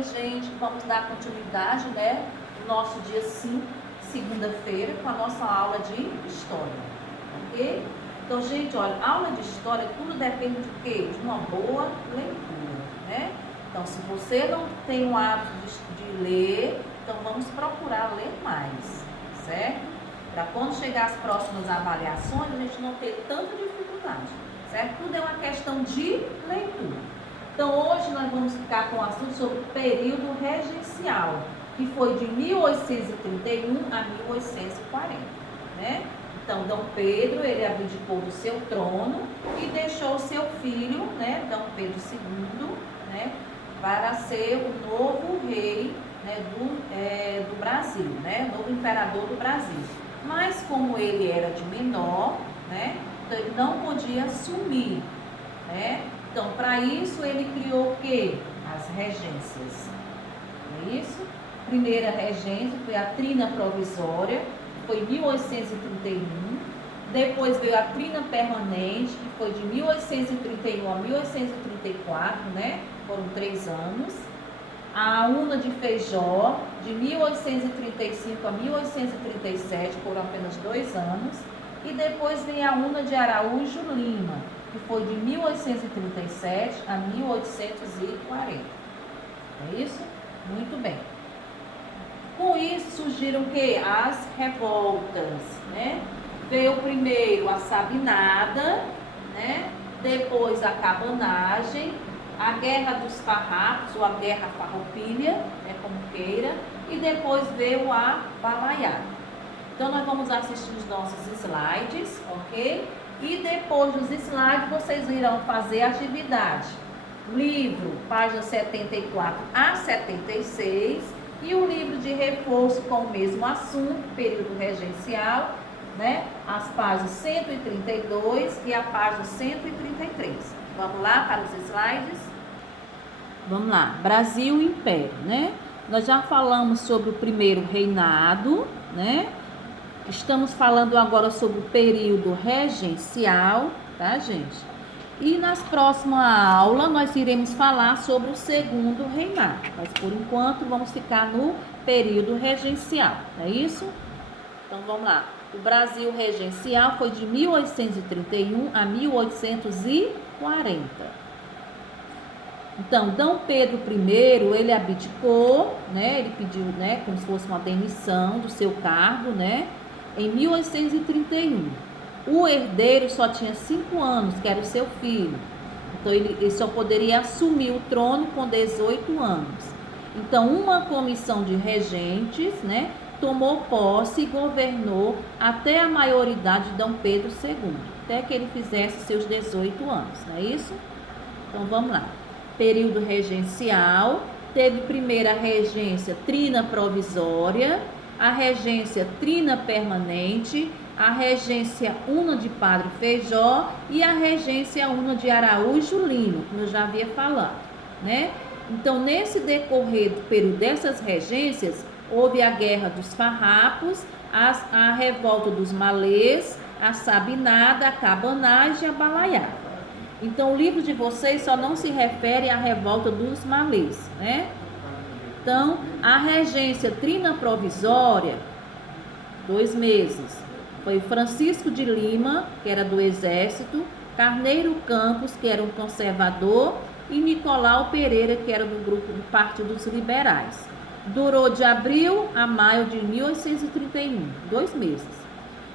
minha gente, vamos dar continuidade, né, no nosso dia 5, segunda-feira, com a nossa aula de História, ok? Então, gente, olha, aula de História, tudo depende de quê? De uma boa leitura, né? Então, se você não tem o hábito de ler, então vamos procurar ler mais, certo? Para quando chegar as próximas avaliações, a gente não ter tanta dificuldade, certo? Tudo é uma questão de leitura. Então, hoje nós vamos ficar com o assunto sobre o período regencial, que foi de 1831 a 1840, né? Então, Dom Pedro, ele abdicou do seu trono e deixou seu filho, né, Dom Pedro II, né, para ser o novo rei, né, do Brasil, né, novo imperador do Brasil. Mas como ele era de menor, né, então ele não podia assumir, né? Então, para isso, ele criou o quê? As regências. Não é isso? Primeira regência foi a trina provisória, que foi em 1831. Depois veio a trina permanente, que foi de 1831 a 1834, né? Foram 3 anos. A una de Feijó, de 1835 a 1837, foram apenas 2 anos. E depois vem a una de Araújo Lima, que foi de 1837 a 1840. É isso? Muito bem. Com isso surgiram o quê? As revoltas, né? Veio primeiro a Sabinada, né? Depois a Cabanagem, a Guerra dos Farrapos, ou a Guerra Farroupilha, né, como queira, e depois veio a Balaiada. Então, nós vamos assistir os nossos slides, ok? E depois dos slides, vocês irão fazer a atividade. Livro, página 74 a 76, e o livro de reforço com o mesmo assunto, período regencial, né? As páginas 132 e a página 133. Vamos lá para os slides? Vamos lá, Brasil e Império, né? Nós já falamos sobre o primeiro reinado, né? Estamos falando agora sobre o período regencial, tá, gente? E nas próximas aulas nós iremos falar sobre o segundo reinado. Mas por enquanto vamos ficar no período regencial, não é isso? Então vamos lá. O Brasil regencial foi de 1831 a 1840. Então, Dom Pedro I, ele abdicou, né? Ele pediu, né, como se fosse uma demissão do seu cargo, né? Em 1831. O herdeiro só tinha 5 anos, que era o seu filho. Então, ele só poderia assumir o trono com 18 anos. Então, uma comissão de regentes, né, tomou posse e governou até a maioridade de Dom Pedro II, até que ele fizesse seus 18 anos, não é isso? Então, vamos lá. Período regencial, teve primeira regência trina provisória, a regência trina permanente, a regência una de Padre Feijó e a regência una de Araújo Lima, como eu já havia falado, né? Então, nesse decorrer do período dessas regências, houve a Guerra dos Farrapos, a revolta dos Malês, a Sabinada, a Cabanagem e a Balaiada. Então, o livro de vocês só não se refere à revolta dos Malês, né? Então, a regência trina provisória, 2 meses, foi Francisco de Lima, que era do Exército, Carneiro Campos, que era um conservador, e Nicolau Pereira, que era do grupo do Partido dos Liberais. Durou de abril a maio de 1831, 2 meses.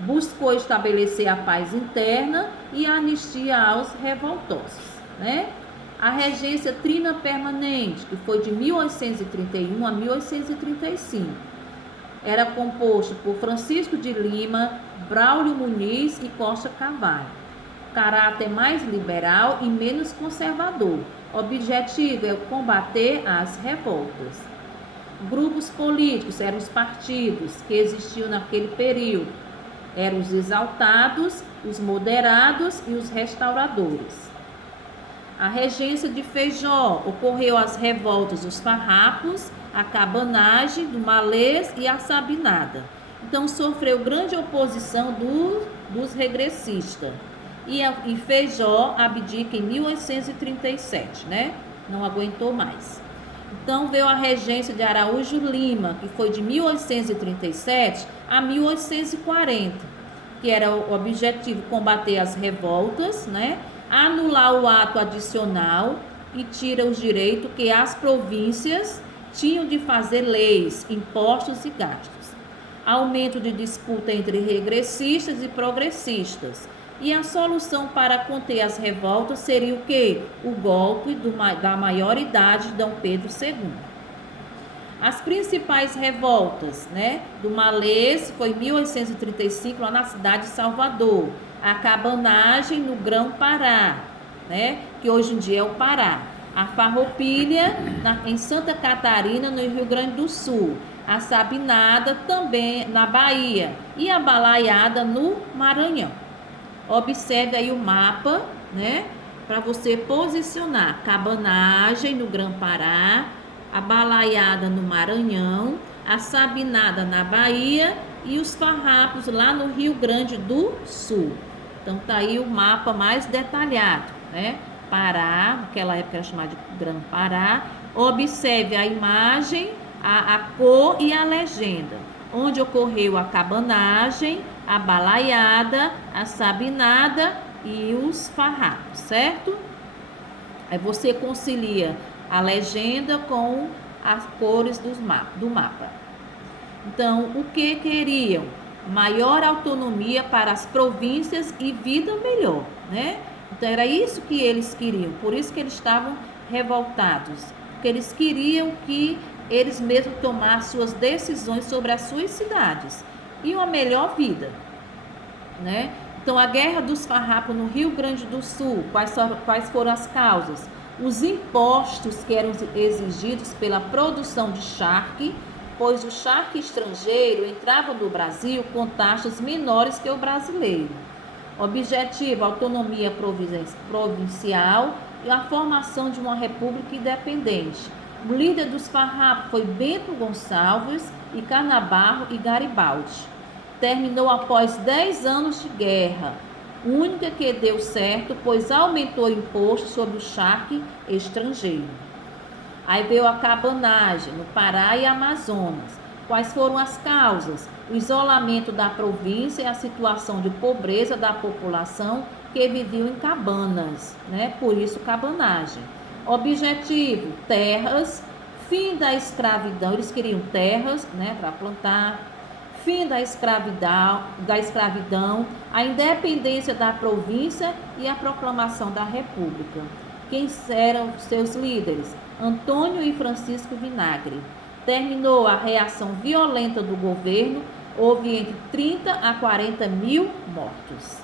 Buscou estabelecer a paz interna e a anistia aos revoltosos, né? A regência trina permanente, que foi de 1831 a 1835, era composto por Francisco de Lima, Braulio Muniz e Costa Carvalho. Caráter mais liberal e menos conservador. Objetivo é combater as revoltas. Grupos políticos eram os partidos que existiam naquele período. Eram os exaltados, os moderados e os restauradores. A regência de Feijó ocorreu as revoltas dos Farrapos, a Cabanagem, do Malês e a Sabinada. Então, sofreu grande oposição dos regressistas. E Feijó abdica em 1837, né? Não aguentou mais. Então veio a regência de Araújo Lima, que foi de 1837 a 1840, que era o objetivo combater as revoltas, né? Anular o ato adicional e tira os direitos que as províncias tinham de fazer leis, impostos e gastos. Aumento de disputa entre regressistas e progressistas. E a solução para conter as revoltas seria o quê? O golpe da maioridade de Dom Pedro II. As principais revoltas, né, do Malês foi em 1835, lá na cidade de Salvador. A cabanagem no Grão-Pará, né, que hoje em dia é o Pará. A farroupilha em Santa Catarina, no Rio Grande do Sul. A sabinada também na Bahia. E a balaiada no Maranhão. Observe aí o mapa, né, para você posicionar. Cabanagem no Grão-Pará, a balaiada no Maranhão, a sabinada na Bahia e os farrapos lá no Rio Grande do Sul. Então tá aí o mapa mais detalhado, né? Pará, naquela época era chamado de Grão-Pará. Observe a imagem, a cor e a legenda. Onde ocorreu a cabanagem, a balaiada, a sabinada e os farrapos, certo? Aí você concilia a legenda com as cores do mapa. Então, o que queriam? Maior autonomia para as províncias e vida melhor, né? Então, era isso que eles queriam, por isso que eles estavam revoltados, porque eles queriam que eles mesmos tomassem suas decisões sobre as suas cidades e uma melhor vida, né? Então, a Guerra dos Farrapos no Rio Grande do Sul, quais foram as causas? Os impostos que eram exigidos pela produção de charque, pois o charque estrangeiro entrava no Brasil com taxas menores que o brasileiro. Objetivo, autonomia provincial e a formação de uma república independente. O líder dos farrapos foi Bento Gonçalves e Canabarro e Garibaldi. Terminou após 10 anos de guerra, única que deu certo, pois aumentou o imposto sobre o charque estrangeiro. Aí veio a cabanagem no Pará e Amazonas. Quais foram as causas? O isolamento da província e a situação de pobreza da população que vivia em cabanas, né? Por isso, cabanagem. Objetivo, terras, fim da escravidão, eles queriam terras, né, para plantar, fim da escravidão, a independência da província e a proclamação da república. Quem eram seus líderes? Antônio e Francisco Vinagre. Terminou a reação violenta do governo, houve entre 30 a 40 mil mortos.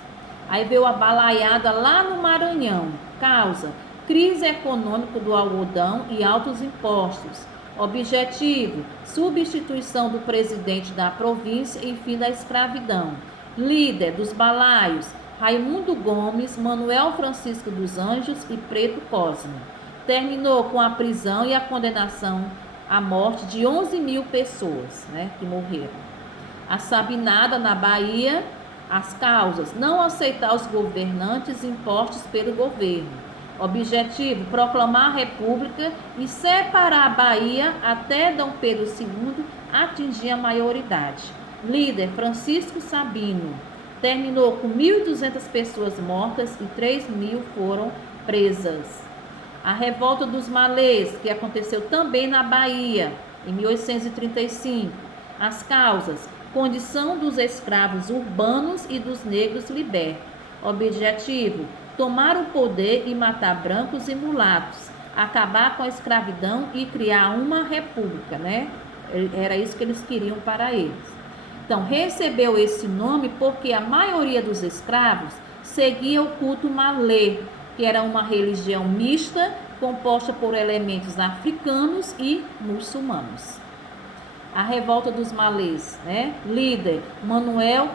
Aí veio a balaiada lá no Maranhão. Causa: crise econômica do algodão e altos impostos. Objetivo: substituição do presidente da província e fim da escravidão. Líder dos balaios: Raimundo Gomes, Manuel Francisco dos Anjos e Preto Cosme. Terminou com a prisão e a condenação à morte de 11 mil pessoas, né, que morreram. A sabinada na Bahia, as causas: não aceitar os governantes impostos pelo governo. Objetivo: proclamar a república e separar a Bahia até Dom Pedro II atingir a maioridade. Líder: Francisco Sabino. Terminou com 1.200 pessoas mortas e 3.000 foram presas. A revolta dos Malês, que aconteceu também na Bahia, em 1835. As causas: condição dos escravos urbanos e dos negros libertos. Objetivo: tomar o poder e matar brancos e mulatos, acabar com a escravidão e criar uma república, né? Era isso que eles queriam para eles. Então, recebeu esse nome porque a maioria dos escravos seguia o culto malê, que era uma religião mista, composta por elementos africanos e muçulmanos. A revolta dos malês, né? Líder: Manuel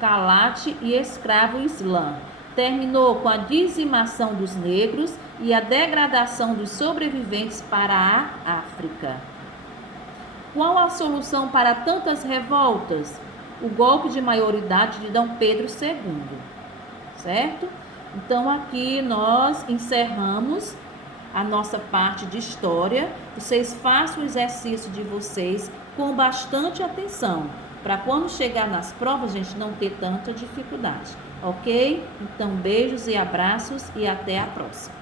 Calate e escravo Islã. Terminou com a dizimação dos negros e a degradação dos sobreviventes para a África. Qual a solução para tantas revoltas? O golpe de maioridade de Dom Pedro II, certo? Então, aqui nós encerramos a nossa parte de história. Vocês façam o exercício de vocês com bastante atenção, para quando chegar nas provas, gente, não ter tanta dificuldade, ok? Então, beijos e abraços e até a próxima.